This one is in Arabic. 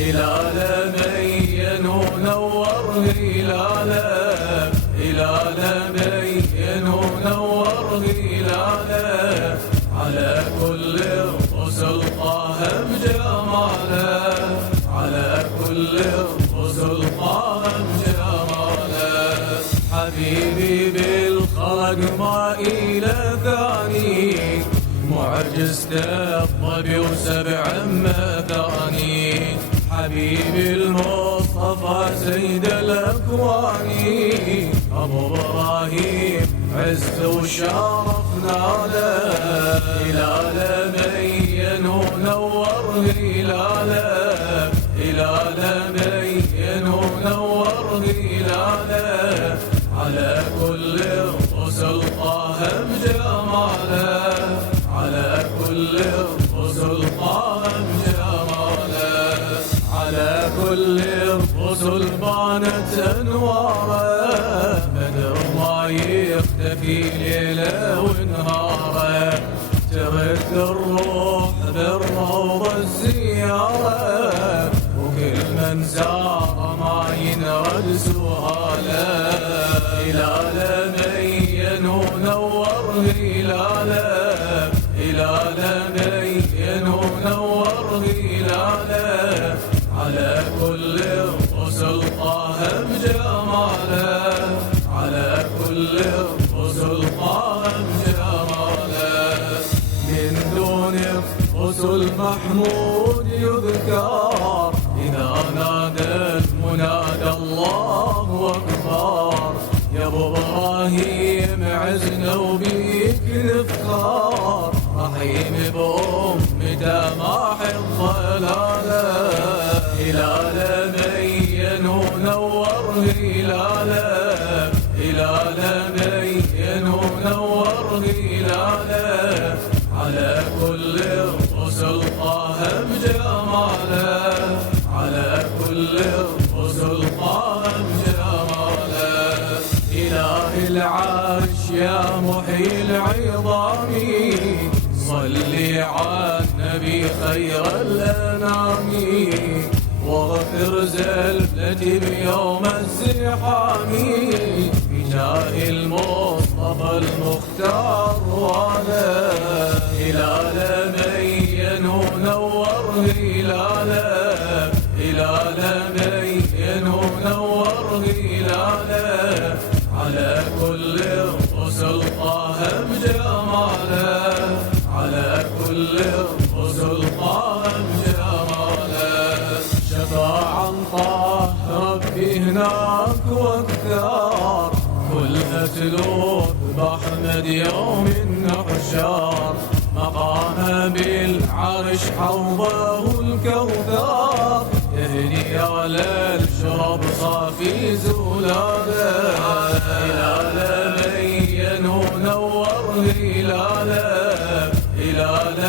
هلاله مين ونور هلاله، هلاله مين ونور هلاله، على كل الرسل طه بجماله، على كل الرسل طه بجماله. حبيبي بالخلق ما إله ثاني، معجزته الطبي وسبع مثاني. حبيبي المصطفى سيد الأكوان، أبو إبراهيم عز وشرف ناله، هلاله مين ونور هلاله، هلاله مين ونور هلاله، على كل الرسل طه بجماله، على كل الرسل طه بجماله، على كل الرسل بانت انواره، بدر ما يختفي ليله ونهاره، ترك الروح بالروضه الزياره، وكل من زار ما ينرد سؤاله. هلاله مين ونور هلاله، هلاله مين ونور هلاله، على كل الرسل طه بجماله، على كل الرسل طه بجماله. من دون الرسل محمود يذكر، إذا نادى المنادى الله أكبر. يا أبو إبراهيم عزنا وبيك نفخر، رحيم بأمته ما حض ضلاله. هلاله مين ونور هلاله، هلاله مين ونور هلاله، على كل الرسل طه بجماله، على كل الرسل طه بجماله. إله العرش يا محيي العظام، صلي على النبي خير الأنام، واغفر زلتي بيوم الزحام، بجاه المصطفى المختار واله. هلاله مين ونور هلاله، هلاله مين ونور هلاله، على كل الرسل طه بجماله، على كل الرسل طه بجماله. شفاعا طه ربي هناك واكثر، كلها تلوذ بأحمد يوم النحشار، مقامه بالعرش حوضه الكوثر، يهدي على الشرب صافي زلاله. هلاله مين ونور هلاله، هلاله